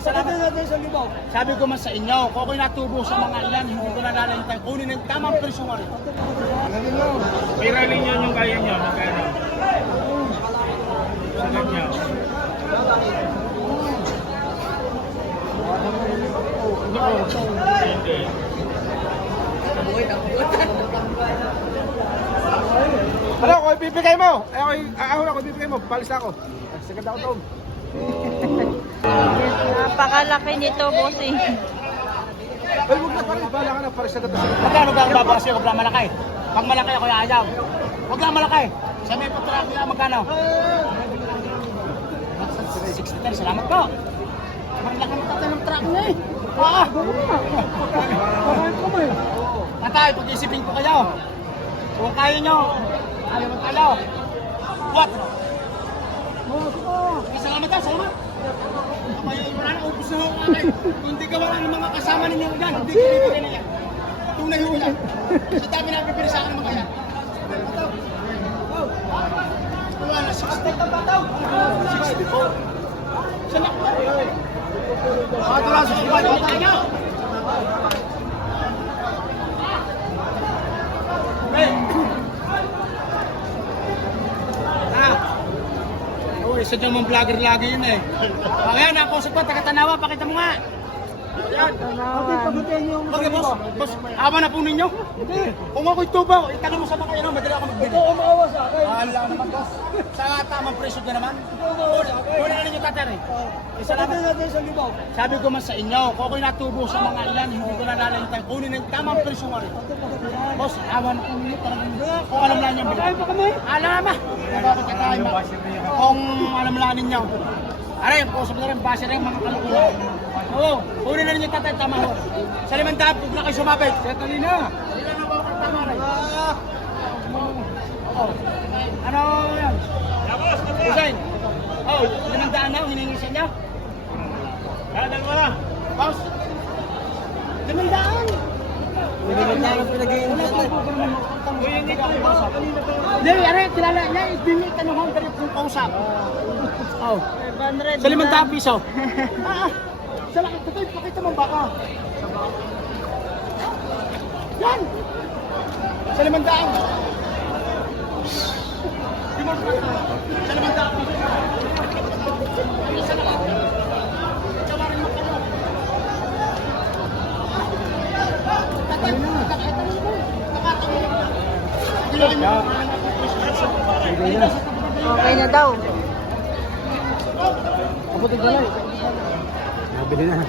Salamat natin sa libaw. Sabi ko man sa inyo, kung ako'y natubo sa mga ilan, hindi ko nalalantay. Kunin ang tamang presyo nga rin. Viralin nyo yung kaya nyo. Magkano? Sagat nyo. Hindi. Ano, ako ibibigay mo. Ako ibibigay mo. Palis na ako. Sagad ako doon. Napakalaki nito, bossing. Ay, huwag na paris. Bahala ka na. Paris sagad ako. Magkano ba ang babasi ko pala malaki? Pag malaki ako ayaw. Huwag lang malaki. Sa may patrako na magkano? 60. Salamat ko. Malaki ng tatay ng truck na eh. Tatay, pag-isipin ko kayo. Kung kaya nyo, ayaw magkalaw. What? Salamat ka, salamat. Wala na, ubus na ako kakay. Kung hindi ka wala ng mga kasama ninyo yan, hindi ko dito rin yan. Tunay ho yan. Sa dami na pipili sa akin mga yan. Wala na, 60 ka bataw. 64. Saan ako? Ito lang sa suwad. Bata nyo. Isa dyan mong vlogger lagi yun eh. Ayan, ako sa to, taga-Tanawa, pakita mo nga. Ayan. Bakit boss? Boss, awa na po ninyo? Hindi. Kung ako'y tubaw, itanong mo sa mga kayo, madali ako magbili. Oo, maawa sa akin. Ahala naman boss. Sa tamang presyo ka naman. Wala na ninyo tatar eh. Salamat natin sa libaw. Sabi ko man sa inyo, kung ako'y natubo sa mga ilan, hindi ko nalalantay. Kunin ang tamang presyo nga rin. Boss, awa na po ninyo. Kung alam lang niyo. Kakain pa kami? Alam ah. Kung alam lang ninyo. Aray, kusap na rin, base rin mga kalukuhan. Oo, kunin na ninyo tatay, tama ho. Sa limandaan, huwag na kayo sumabit. Kaya kanina. Sila na ba ako tama rin? Oo. Ano yan? Hussein. Oo, limandaan na, hiningi sa inyo. Dalawa na. Boss. Limandaan. Limandaan ang pinag-iingat natin. Hindi, aray, kilala niya, ibinit ka naman ganit kong kausap. Oo. Sa 500 piso. Sa laki, tutoy, pakita mo baka. Yan! Sa 500. Sa 500. Isa na lang. Sama rin magkano. Okay na daw. Kaputin ka lang. Nabili na.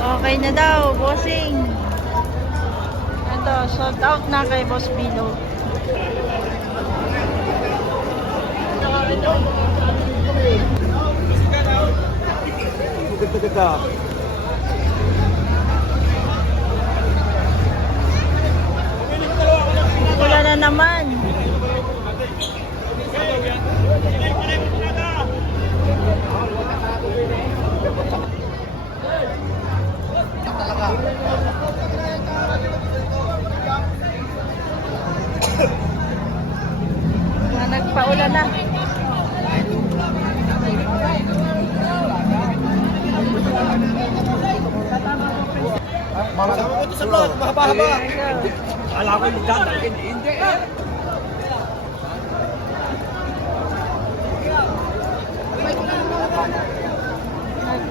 Okay na daw, bossing. Ito, sold out na kay Boss Bilo. Ganda-ganda. Wala na naman. Nagpaulan na. Sama ko ito sa vlog, mahaba-haba. Alam ko yung dadalhin. Hindi eh.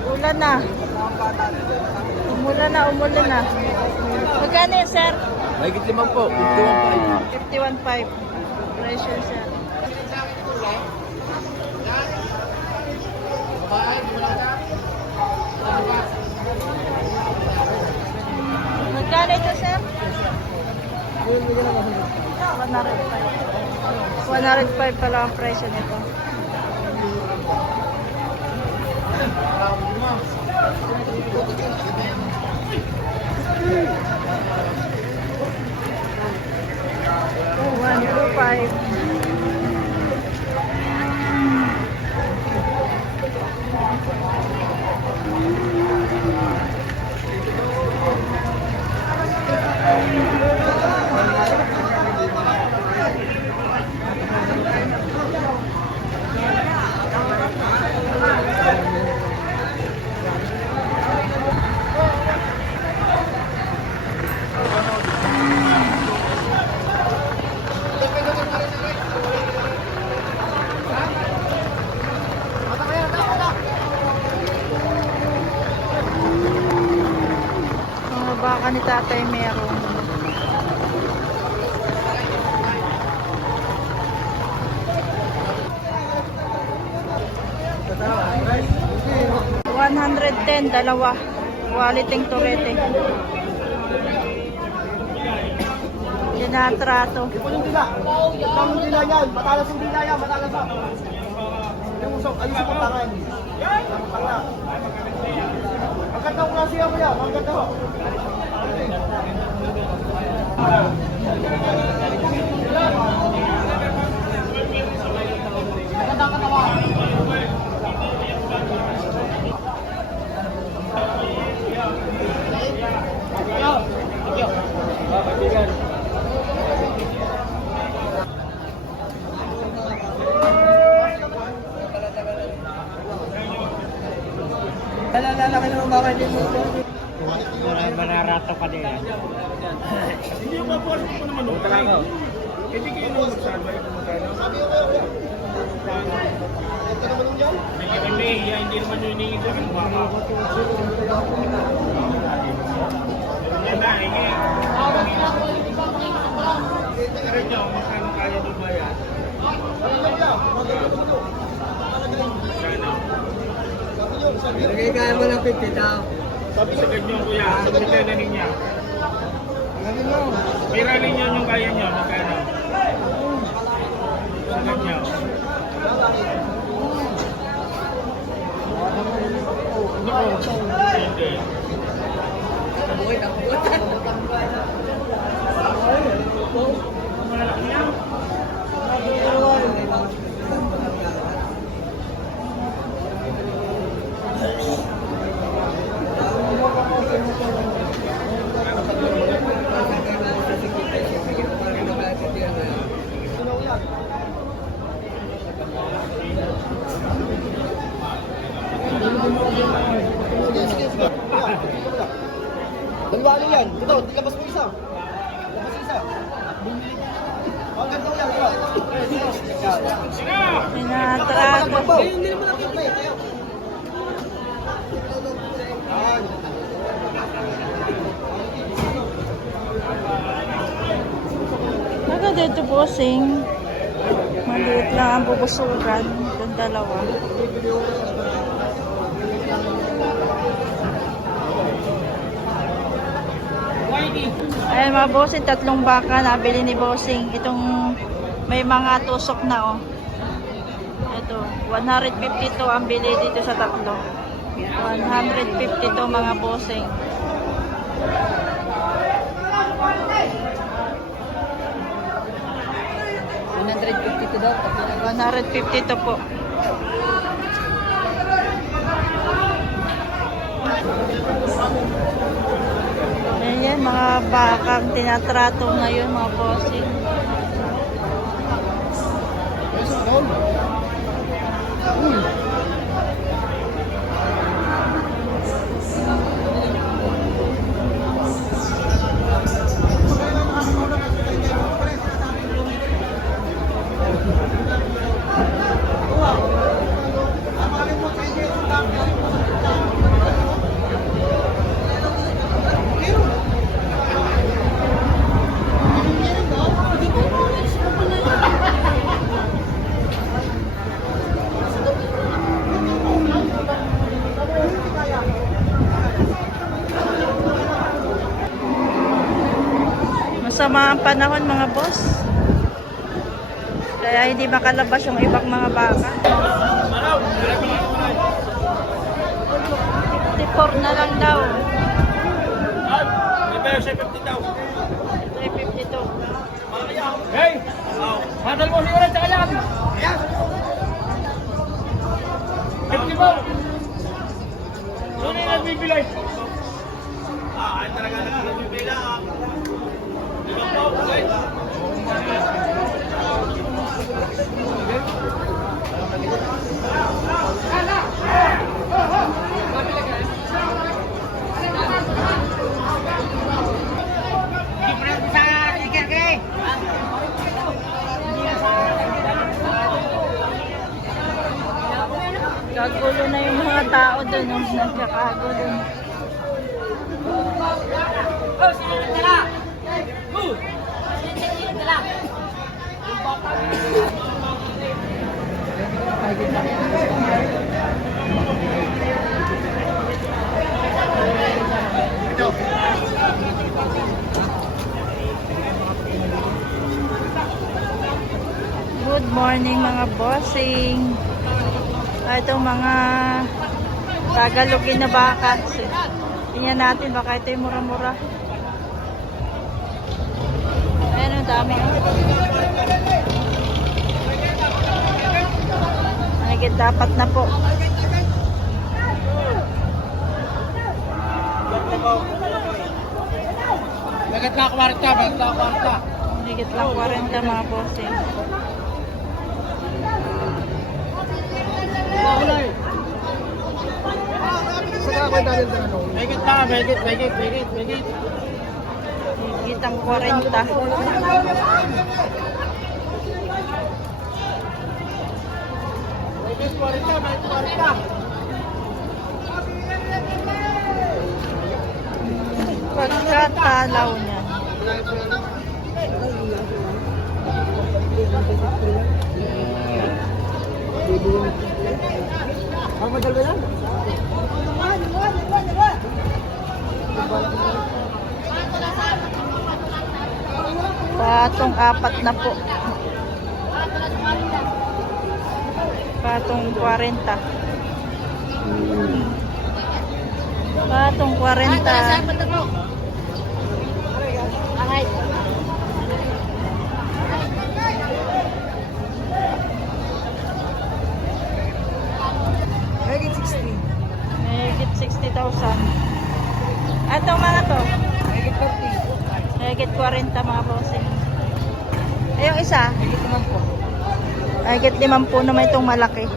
Ulan na. Umulan na, umulan na. Magkano yun, sir? Mahigit 5 po, 51.5. 51.5. Pressure, sir. Magkano ito, sir? 105. 105 pala ang presyo nito. One, two, five. tatay meron. $110, dalawa. Quality turete. Tinatrato. Ipon yung dila. Ipon yung dila yan. Matalas yung dila yan. Matalas na. Yung usok. Ayun sa patangan. Tanga. Ang ganda ko kasi ako yan. Ang ganda ko. Lalaki naman bakit din mo. Manarato ka din. Hindi yung mabuhay ko naman. Talaga. Hindi kayo nung magsabi kung magkano. Hindi naman yung hinihingi ko ng baka. Yan na, hingi. Pero nyo, magkano kaya lumayan? Lagay kaya mo ng 50 daw. Sabi sa ganyo, kuya, sabi na niya. Piralin niya yung kaya niya, magkano? Sa ganyo. Hindi. Dalawa ano yan? Ito, labas mo isa. Labas isa. Ang ganda ko yan. Tinatrato. Hindi naman nakita eh. Naga dito bossing. Maliit lang ang bubusugan. Itong dalawa. Ayan mga bossing, tatlong baka nabili ni bossing. Itong may mga tusok na oh. Ito, 152 ang bili dito sa tatlo. 152 mga bossing. daw. 152 po. Ayan, mga bakang tinatrato ngayon, mga bossing. Masama ang panahon mga boss. Kaya hindi makalabas yung ibang mga baka. 54 na lang daw. May 50 daw. 352. Hey! Madal mo si Oran, tsaka yan! Ayan! 50 mo! Doon yung nagbibilay. Ay talaga nagbibila. Ibang po, guys. Kagulo na yung mga tao doon, nagkakagulo. Good morning mga bossing. Itong mga tagalogin na baka. Tingnan natin baka ito yung mura-mura. Ayan ang dami. Mahigit dapat na po. Bagat na kwarta, bagat na kwarta. Mahigit lang 40 mga bossing. Bagat na, bagat. Mahigit ang 40. Bagat kwarta. Pagkatalaw niyan. Madal ba yan? Patong 4 na po. Patong 40. Patong 40. Higit 60. Mahigit 60,000. Atong mga to. Higit 30. Mahigit 40 mga bossing. Eh, yung isa. Higit naman po. Mahigit 50 naman itong malaki.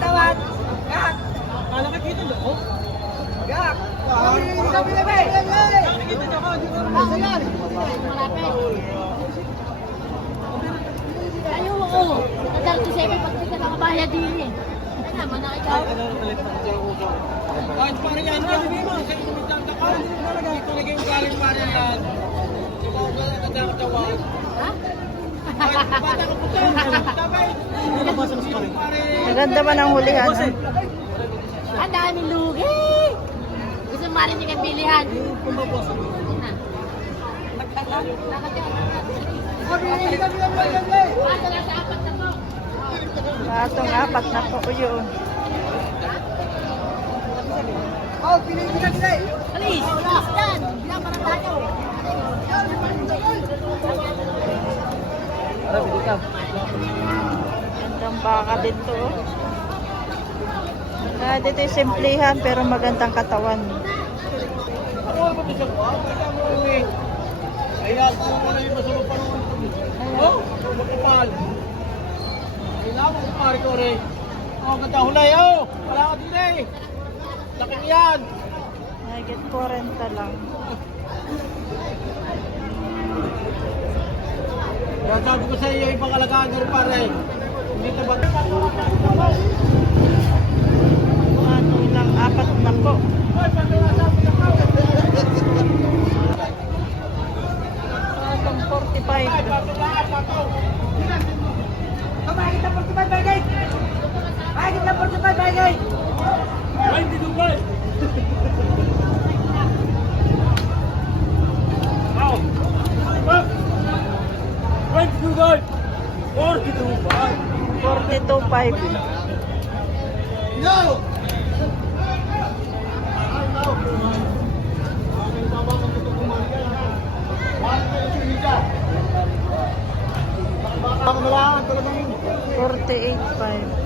Tawad! Gak! Kala ka kita do? Gak! Sabi na ba? Ayaw ako. Nadal ko sa'yo pag kita nakabayad din eh. Ano naman na ikaw? Kahit pa rin yan, sabi mo, sa inyo lang ako. Ito lagi yung galing pa rin yan. Ikaw ang nagkakatawa. Ha? Kahit bata ka po tayo, sabay. Maganda man ang hulihan. Ang daming lugi. Gusto mo marinig ang bilihan. Na. Ato na sa apat na po. Patong 4 na po yun. Oh, pinili ka nila eh. Alis! Alis yan! Binaparang tayo. Gandang baka din to. Dito yung simplihan pero magandang katawan. Ano ba ito sa buwan? Kaya mo uwi. Kaya ako na yung masulong pa naman. Oh, makapal. Kailangan mo pare ko rin. Oh, ganda hulay oh. Wala ka din eh. Laki yan. Mahigit 40 lang. Kaya sabi ko sa iyo, ibang alagaan nyo rin pare. Hindi ito ba? Patong lang 4 na po. Patong 45. Mahigit na 45 bagay! Mahigit na 45 bagay! Ay, hindi Dubai. Wow. 22 guys. 42.5. No! Baka malahan talagang yun. 48.5.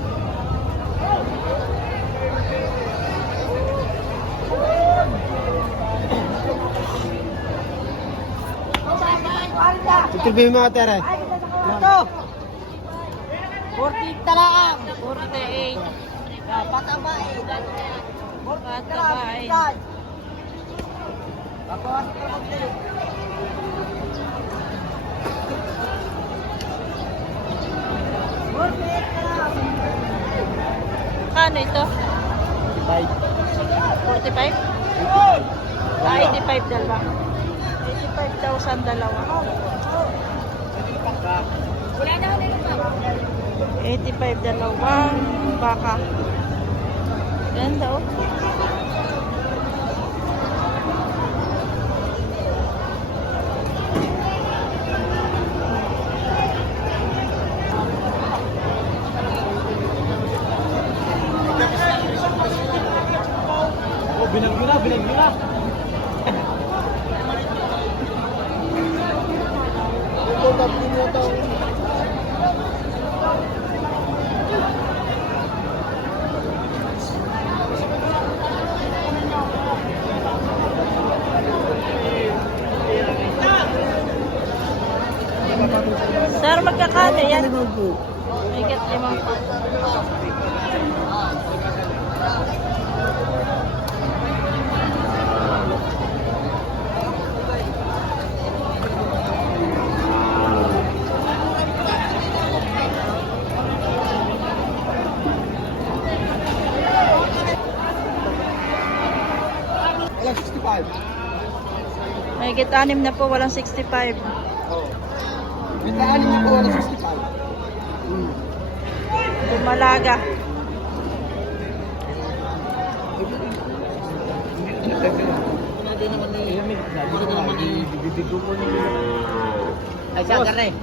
Itilbihin mo ate rin. Ito! 48 talaan. 48. Patabay. Patabay. Kano ito? 45? 85 dalawa. 85,000 dalawa. Wala na ulit pa. 85 dalawang baka. Ganda oh. Binagyo na. Sir, magkakano yan? May kat 5 po. Walang 65. May kat 6 na po, walang 65. Bitaan niyo po walang 65. Dumalaga. Ay, siya ka rin.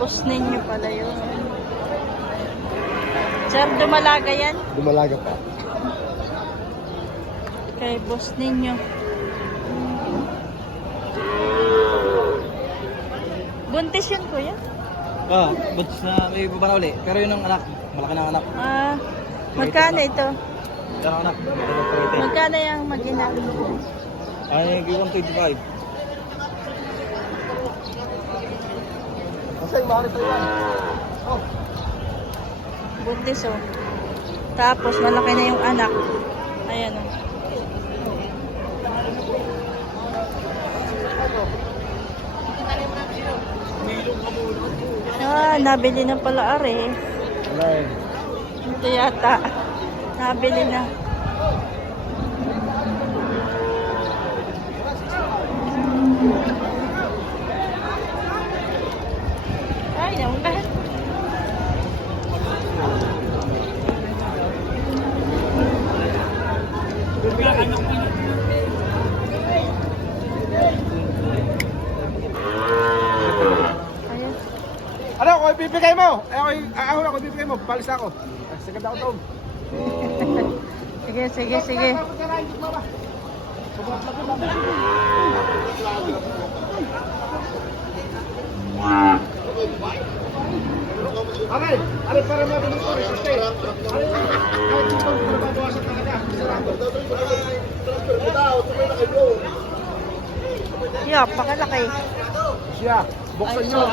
Boss ninyo pala yun. Sir, dumalaga yan? Dumalaga pa. Kay boss ninyo. Buntis yun, kuya? Buntis na may babara uli. Pero yun ang anak. Malaki na ang anak. Ah, magkano ito? Yan ang anak. Magkano yung mag-ina? Ay, 125. Kasi maaari pa yan. Oh, Buntis, oh. Tapos, malaki na yung anak. Ayan, oh. Ah, nabili na pala, are. Ito yata. Nabili na. Ay, naman. Ayan. ano ako ibibigay mo? Ako ibibigay mo. Palis ako. Sagad ako doon. Sige, sige, sige. Okay, ano para mabilis ko rin? Kahit ito, mababawasan talaga. Yeah, pakalaki. Siya, buksan nyo.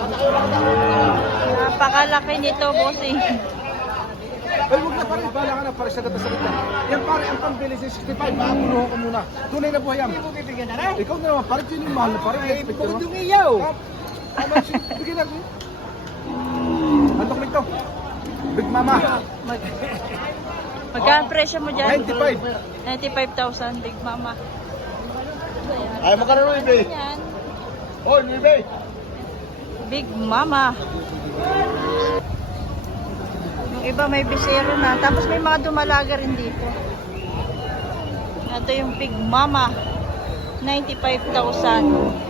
Napakalaki nito, bossing. Ay, huwag na pare, bala ka na, pare sagad na sagad na. Yan pare, ang pambili sa 65, makakunuha ko muna. Tunay na buhay yan. Hindi mo bibigyan na rin? Ikaw na naman, pare, yun yung mahal na pare. Ay, bukod iyaw. Bigyan natin. Antok nito. Big Mama. Magkano presyo mo dyan? 95. 95,000, Big Mama. Ay, magkano rin, Ibe? Yan. Oh, Ibe. Big Mama. Yung iba may bisero na. Tapos may mga dumalaga rin dito. Ito yung Big Mama. 95,000.